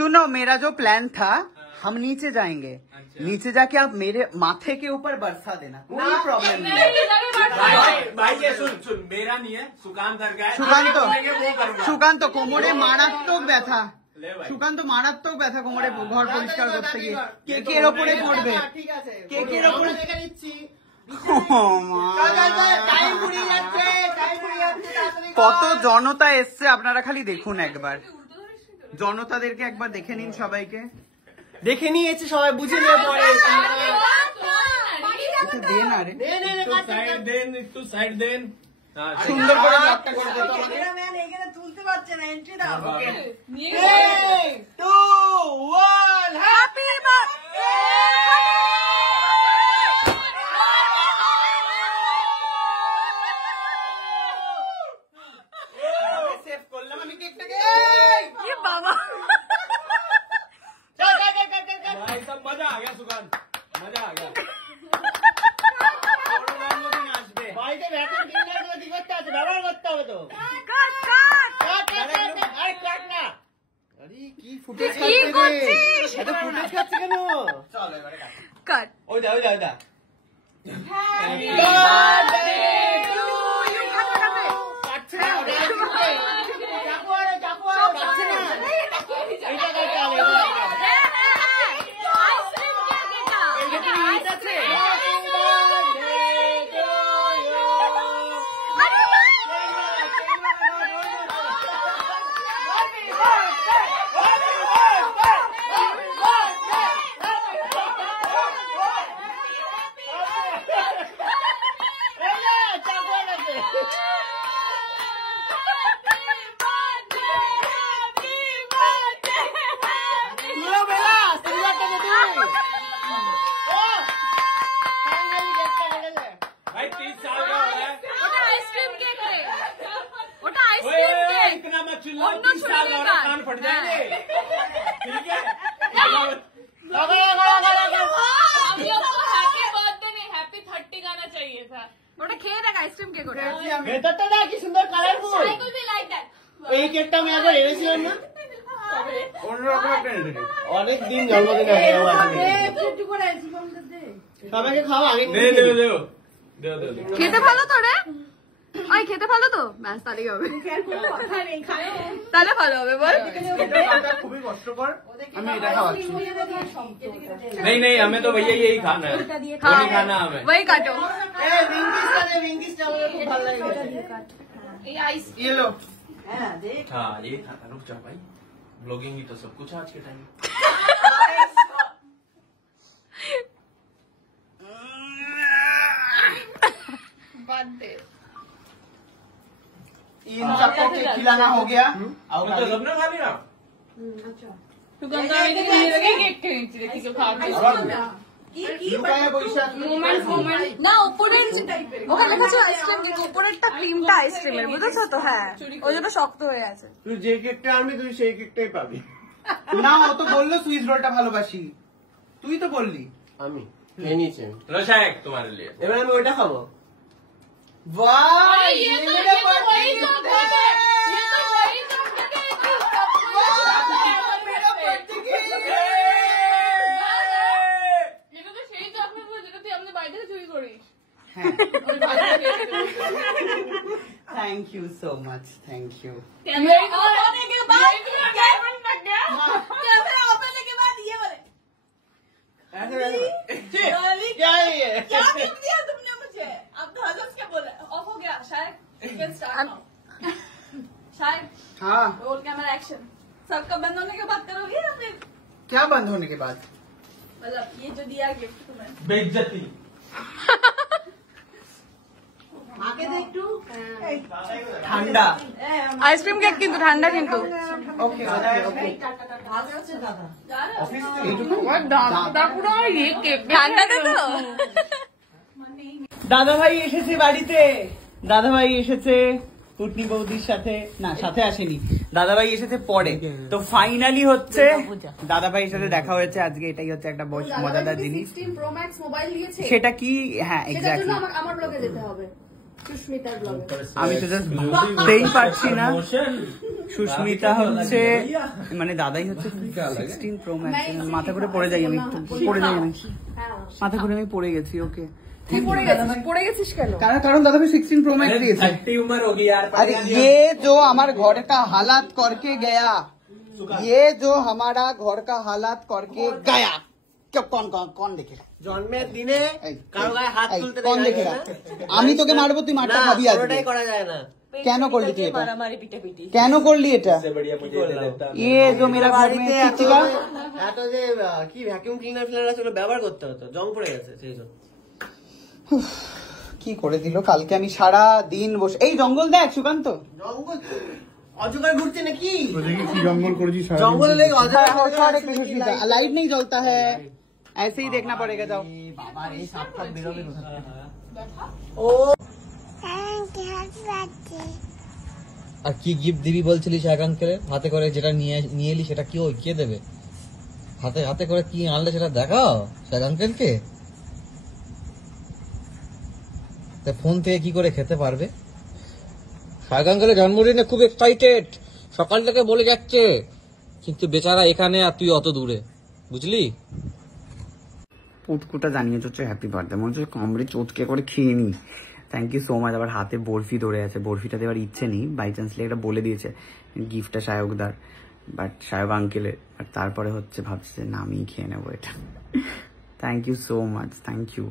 सुनो मेरा जो प्लान था हम नीचे जाएंगे, नीचे जाके आप मेरे माथे के ऊपर बरसा देना, कोई प्रॉब्लम नहीं है। भाई ये सुन मेरा नहीं है, सुकांत का है। সুকান্ত কোমরে মারাত্মক ব্যথা, সুকান্ত মারাত্মক ব্যথা কোমরে, ঘর পরিষ্কার করতে গিয়ে কেকের ওপরে পড়বে, কেকের ওপরে কত জনতা এসছে আপনারা খালি দেখুন একবার, জনতাদেরকে একবার দেখে নিন, সবাইকে দেখে নিয়েছে সবাই, বুঝে নিয়ে পরে দেন। আরে সাইড দেন, একটু সাইড দেন, সুন্দর করে ব্লগটা করে দেন। তুলতে পারছে না, এন্ট্রি দাও। 3, 2, 1 হ্যাপি সেভ করলাম আমি কেকটাকে। বাবা भाई सब मजा आ गया सुकांत, मजा आ गया। বাড়িতে ভ্যাকুয়াম ক্লিনার গুলো কি করতে আছে, ব্যবহার করতে হবে তো। কাট কাট আরে কাট না, আরে কি ফুটেজ কি করছিস? এত ফুটেজ খাচ্ছে কেন? চলো এবারে কাট। কাট। ওই দা হ্যাপি বার্থডে টু ইউ। কাটবে কাটছে না, চাকু আরো কাটছে না, এইটা কাটতে হবে। भाई 30 साल का हो रहा है, ওটা আইসক্রিম কেক রে, ওটা আইসক্রিম কেক। इतना मत चिल्लाओ, 30 साल का हो रहा है, कान फट जाएंगे, ठीक है। আমি आपको हैप्पी बर्थडे नहीं हैप्पी 30 गाना चाहिए था। ওটা খেয়ে দেখ, আইসক্রিম কেক ওটা। ভেতরটা দেখ কি সুন্দর colourful. I could be like that। এই কেকটা আমি আগে এনেছিলাম না, অন্যরকম একটা এনেছে। অনেক দিন জন্মদিন আগে আমার। সবাইকে খাওয়া আগে दे दे दे दे दे दे। খেতে ভালো তো রে, ওই খেতে ভালো তো, ব্যাস তাহলেই হবে। তাহলে ভালো হবে বল। এটা কাটা খুবই কষ্টকর, আমি এটা খাওয়াচ্ছি। नहीं नहीं, हमें तो भैया यही खाना है, वो नहीं खाना हमें। वही काटो। এই রিঙ্কিসটা আমাকে খুব ভালো লাগে। এই আইস ये लो। हाँ ये था, रुक जाओ भाई, ब्लॉगिंग ही तो सब कुछ है आज के टाइम में। इन सबको केक खिलाना हो गया। अब तो सबने खा लिया। লুকায়া বৈশা না উপরের ওখানে লেখা আছে আইসক্রিম কেক, উপরেরটা ক্রিমটা আইসক্রিমের, বুঝেছো তো? হ্যাঁ ওই জন্য শক্ত হয়ে আছে। তুই যে কেকটা আনবি তুই সেই কেকটাই পাবি। না ও তো বললো সুইস রোলটা ভালোবাসি, তুই তো বললি। আমি খেয়ে নিয়েছি। रशा एक तुम्हारे लिए। এবার আমি ওইটা খাবো। वाह ये तो वही लोग हैं, ये तो वही लोग এটা তো সেই চকলেট বলে যেটা তুই আমাদের বাড়ি থেকে চুরি করিস। Thank you so much, thank you. Camera होने के बाद कैमरा ऑफ होने के बाद ये बोले क्या है ये? क्या गिफ्ट दिया तुमने मुझे? अब तो हजम क्या बोला? ऑफ हो गया शायद। शायद हाँ रोल कैमरा एक्शन सबका बंद होने के बाद करोगे या फिर क्या बंद होने के बाद? मतलब ये जो दिया गिफ्ट तुम्हें बेइज्जती। आगे देख तू ঠান্ডা। আইসক্রিম কেক কিন্তু ঠান্ডা কিন্তু ওকে ওকে ওকে। অফিস এইটুকু পুরো ये কেক ঠান্ডাতে তো দাদা ভাই এসেছে বাড়িতে, দাদা ভাই এসেছে পুটনি বৌদির সাথে, না সাথে আসেনি, দাদা ভাই এসেছে পরে। তো ফাইনালি হচ্ছে দাদা ভাইয়ের সাথে দেখা হয়েছে আজকে, এটাই হচ্ছে একটা মজাদার জিনিস। 16 Pro Max মোবাইল দিয়েছে সেটা কি? হ্যাঁ সেটার জন্য এক্স্যাক্টলি। আমার ব্লগে যেতে হবে। আমি তো জাস্ট ভাবতেই পারছি না। সুস্মিতা হচ্ছে মানে দাদাই হচ্ছে 16 Pro Max। মাথা করে পড়ে যাই আমি, মাথা করে আমি পড়ে গেছি। ওকে পড়ে গেছিস কেন? कारण दादा भाई 16 Pro Max दिए थे। 30 उम्र होगी यार। अरे ये जो हमारे घर का हालात करके गया, ये जो हमारा घर का हालात करके गया, क्या कौन देखेगा? জন্মের দিনে কারো গায়ে হাত তুলতে कौन देखेगा? আমি তোকে মারবো, তুই মারটা খাবি আজকে। ওটাই করা যায় না। কেন করলি তুই এটা? মারামারি পিটাপিটি কেন করলি এটা? ये जो मेरा घर में चिचिका, এত যে কি ভ্যাকুয়াম ক্লিনার ফ্লিনার ছিল ব্যবহার করতে হতো, জং পড়ে গেছে সেই জন্য। কি করে দিল কালকে। আমি সারা দিন বসে এই জঙ্গল দেখ সুকান্ত, জঙ্গল অজগর ঘুরছে নাকি? কি জঙ্গল করেছি সারা জঙ্গলে লেগে অজগর लाइट नहीं जलता है, ऐसे ही देखना पड़ेगा। जाओ बाबा, ये साफ साफ बेरोगे আর কি গিফট দিবি বলছিলিস এক আঙ্কেলে? হাতে করে যেটা নিয়ে এলি সেটা কি ওই কে দেবে? হাতে হাতে করে কি আনলে সেটা দেখাও এক আঙ্কেলকে। তা ফোন থেকে কি করে খেতে পারবে? শাক আঙ্কেলের জন্মদিনে খুব এক্সাইটেড, সকাল থেকে বলে যাচ্ছে, কিন্তু বেচারা এখানে আর তুই অত দূরে, বুঝলি? পুটকুটা জানিয়েছ হচ্ছে হ্যাপি বার্থডে, মনে হচ্ছে কামড়ে চোটকে করে খেয়ে নি। Thank you so much. আবার হাতে বরফি ধরে আছে, বরফিটা দেওয়ার ইচ্ছে নেই, বাই চান্সলি একটা বলে দিয়েছে গিফটটা সায়কদার, বাট সায়ক আঙ্কেলের। আর তারপরে হচ্ছে ভাবছে যে না আমিই খেয়ে নেবো এটা। Thank you so much, thank you.